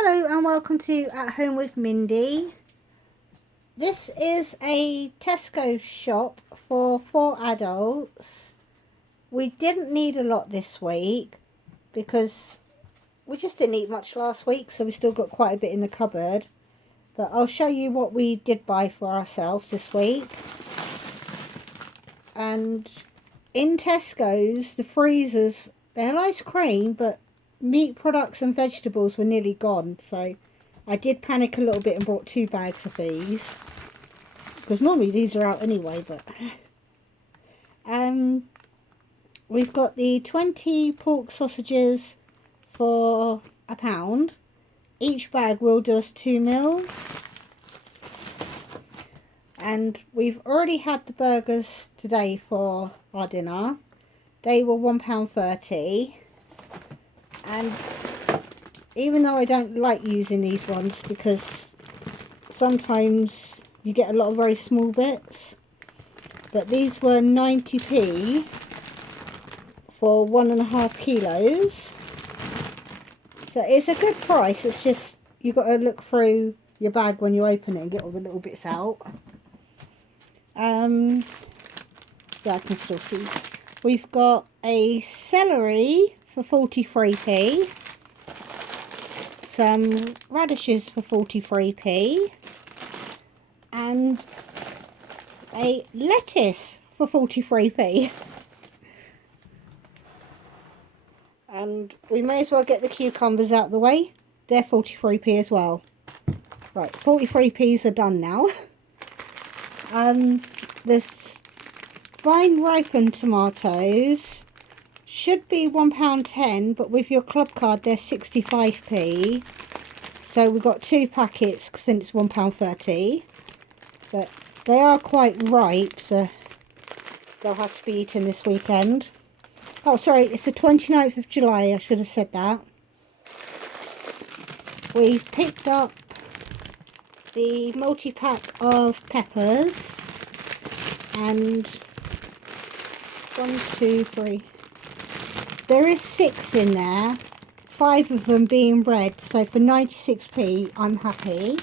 Hello and welcome to At Home with Mindy. This is a Tesco shop for 4 adults. We didn't need a lot this week because we just didn't eat much last week, so we still got quite a bit in the cupboard. But I'll show you what we did buy for ourselves this week. And in Tesco's, the freezers, they had ice cream, but meat products and vegetables were nearly gone, so I did panic a little bit and bought 2 bags of these because normally these are out anyway. But we've got the 20 pork sausages for £1. Each bag will do us 2 meals, and we've already had the burgers today for our dinner. They were £1.30. And even though I don't like using these ones because sometimes you get a lot of very small bits, but these were 90p for 1.5 kilos. So it's a good price. It's just you've got to look through your bag when you open it and get all the little bits out. Yeah, I can still see. We've got a celery for 43p, some radishes for 43p, and a lettuce for 43p. And we may as well get the cucumbers out of the way. They're 43p as well. Right, 43p's are done now. This fine ripened tomatoes should be £1.10, but with your club card they're 65p. So we've got 2 packets since it's £1.30. But they are quite ripe, so they'll have to be eaten this weekend. Oh, sorry, it's the 29th of July, I should have said that. We picked up the multi-pack of peppers, and 1, 2, 3. There is 6 in there, 5 of them being red, so for 96p I'm happy,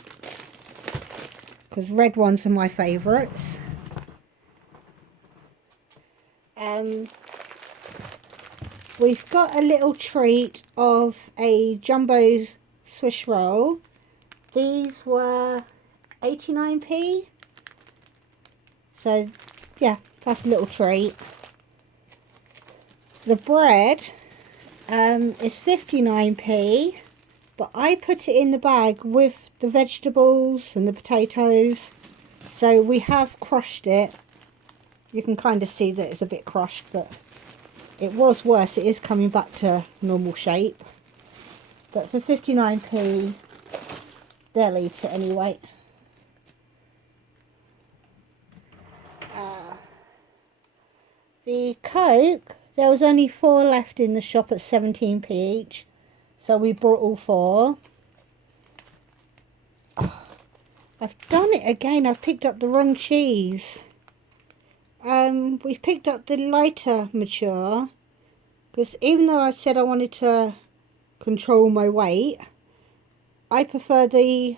because red ones are my favourites. We've got a little treat of a jumbo Swiss roll. These were 89p, so yeah, that's a little treat. The bread is 59p, but I put it in the bag with the vegetables and the potatoes, so we have crushed it. You can kind of see that it's a bit crushed, but it was worse. It is coming back to normal shape, but for 59p they'll eat it anyway. The Coke, there was only 4 left in the shop at 17p each, so we bought all 4. I've done it again. I've picked up the wrong cheese. We've picked up the lighter mature, because even though I said I wanted to control my weight, I prefer the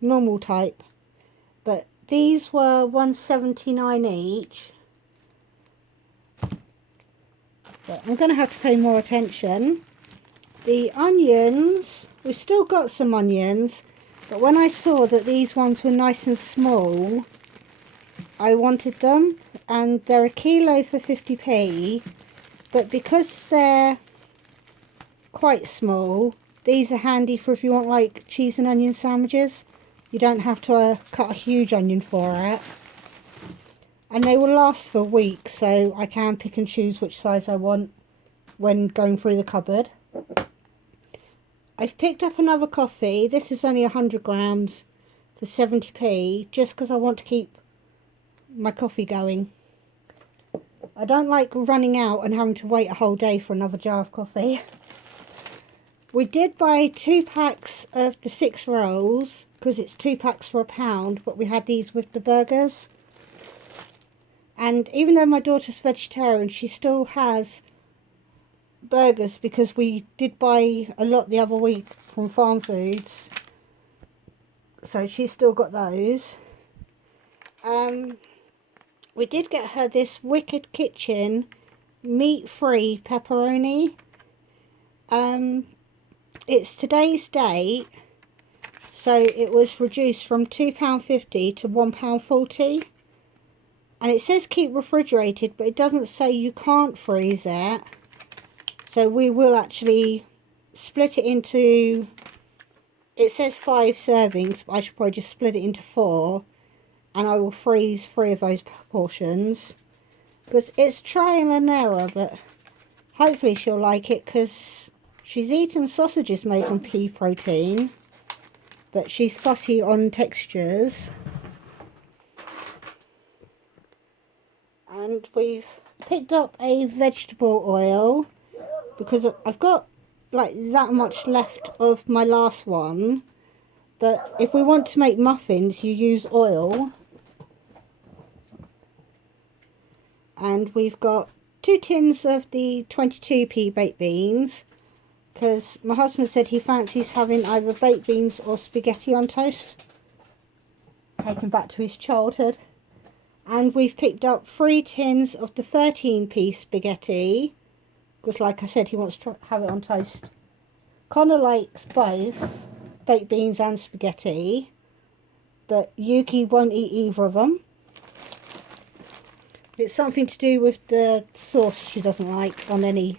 normal type. But these were £1.79 each. But I'm going to have to pay more attention. The onions, we've still got some onions, but when I saw that these ones were nice and small, I wanted them, and they're a kilo for 50p, but because they're quite small, these are handy for if you want like cheese and onion sandwiches. You don't have to cut a huge onion for it. And they will last for weeks, so I can pick and choose which size I want when going through the cupboard. I've picked up another coffee. This is only 100 grams for 70p, just because I want to keep my coffee going. I don't like running out and having to wait a whole day for another jar of coffee. We did buy 2 packs of the 6 rolls, because it's 2 packs for £1, but we had these with the burgers. And even though my daughter's vegetarian, she still has burgers because we did buy a lot the other week from Farm Foods. So she's still got those. We did get her this Wicked Kitchen meat-free pepperoni. It's today's date, so it was reduced from £2.50 to £1.40. And it says keep refrigerated, but it doesn't say you can't freeze it. So we will actually split it into, it says 5 servings, but I should probably just split it into 4. And I will freeze 3 of those portions. Because it's trial and error, but hopefully she'll like it, because she's eaten sausages made from pea protein. But she's fussy on textures. And we've picked up a vegetable oil because I've got like that much left of my last one. But if we want to make muffins, you use oil. And we've got 2 tins of the 22p baked beans, because my husband said he fancies having either baked beans or spaghetti on toast. Taken back to his childhood. And we've picked up 3 tins of the 13p spaghetti, because like I said, he wants to have it on toast. Connor likes both baked beans and spaghetti, but Yuki won't eat either of them. It's something to do with the sauce she doesn't like on any.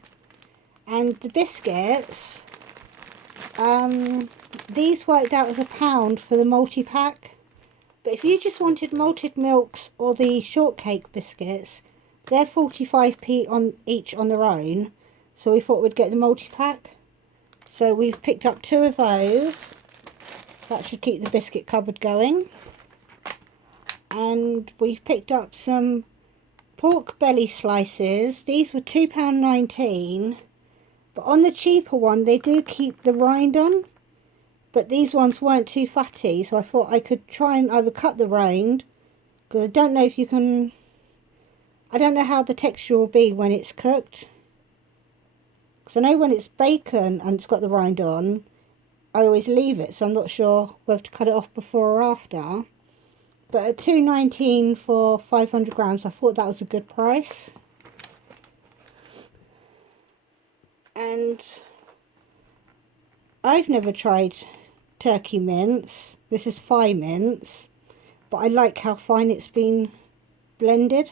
And the biscuits, these worked out as £1 for the multi-pack. But if you just wanted malted milks or the shortcake biscuits, they're 45p on each on their own. So we thought we'd get the multi-pack. So we've picked up 2 of those. That should keep the biscuit cupboard going. And we've picked up some pork belly slices. These were £2.19. But on the cheaper one, they do keep the rind on. But these ones weren't too fatty, so I thought I could try and either cut the rind, because I don't know if you can, I don't know how the texture will be when it's cooked. Because I know when it's bacon and it's got the rind on, I always leave it, so I'm not sure whether to cut it off before or after. But at £2.19 for 500 grams, I thought that was a good price. And I've never tried turkey mince. This is thigh mince, but I like how fine it's been blended.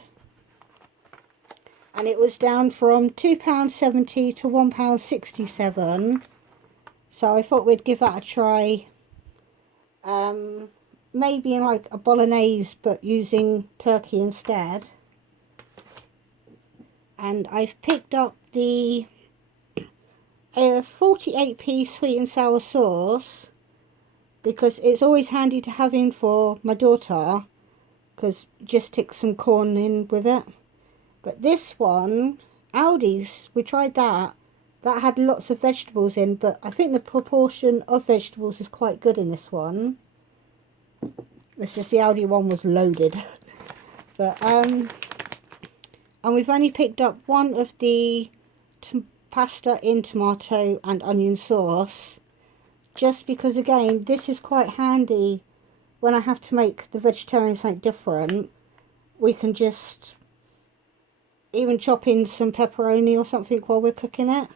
And it was down from £2.70 to £1.67. So I thought we'd give that a try. Maybe in like a bolognese, but using turkey instead. And I've picked up the 48p sweet and sour sauce, because it's always handy to have in for my daughter, because just stick some corn in with it. But this one, Aldi's, we tried that. That had lots of vegetables in, but I think the proportion of vegetables is quite good in this one. It's just the Aldi one was loaded. But and we've only picked up one of the pasta in tomato and onion sauce, just because again this is quite handy when I have to make the vegetarian something different. We can just even chop in some pepperoni or something while we're cooking it.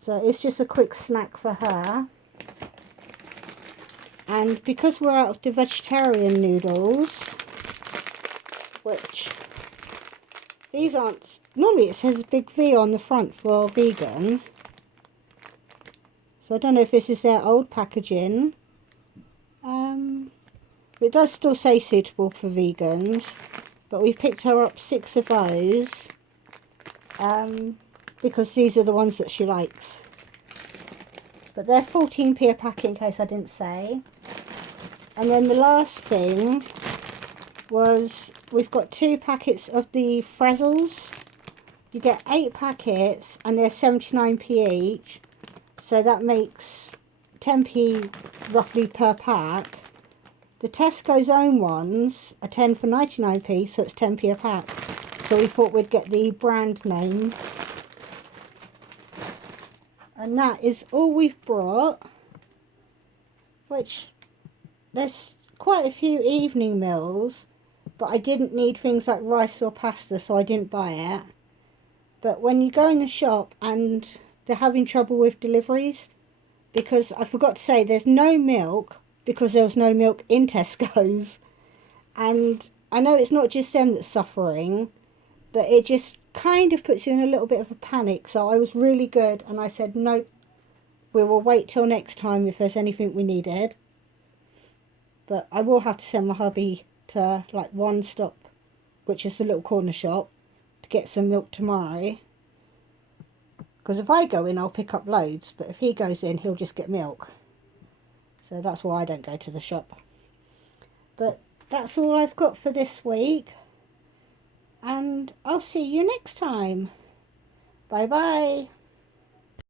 So it's just a quick snack for her. And because we're out of the vegetarian noodles, which these aren't, normally it says a big V on the front for vegan. So I don't know if this is their old packaging. It does still say suitable for vegans, but we picked her up 6 of those because these are the ones that she likes. But they're 14p a packet, in case I didn't say. And then the last thing was we've got 2 packets of the Frezzles. You get 8 packets and they're 79p each, so that makes 10p roughly per pack. The Tesco's own ones are 10 for 99p, so it's 10p a pack. So we thought we'd get the brand name. And that is all we've brought, which there's quite a few evening meals, but I didn't need things like rice or pasta, so I didn't buy it. But when you go in the shop and they're having trouble with deliveries, because I forgot to say there's no milk, because there was no milk in Tesco's. And I know it's not just them that's suffering, but it just kind of puts you in a little bit of a panic. So I was really good, and I said, nope, we will wait till next time if there's anything we needed. But I will have to send my hubby to like One Stop, which is the little corner shop, to get some milk tomorrow. Because if I go in, I'll pick up loads, but if he goes in, he'll just get milk. So that's why I don't go to the shop. But that's all I've got for this week. And I'll see you next time. Bye bye.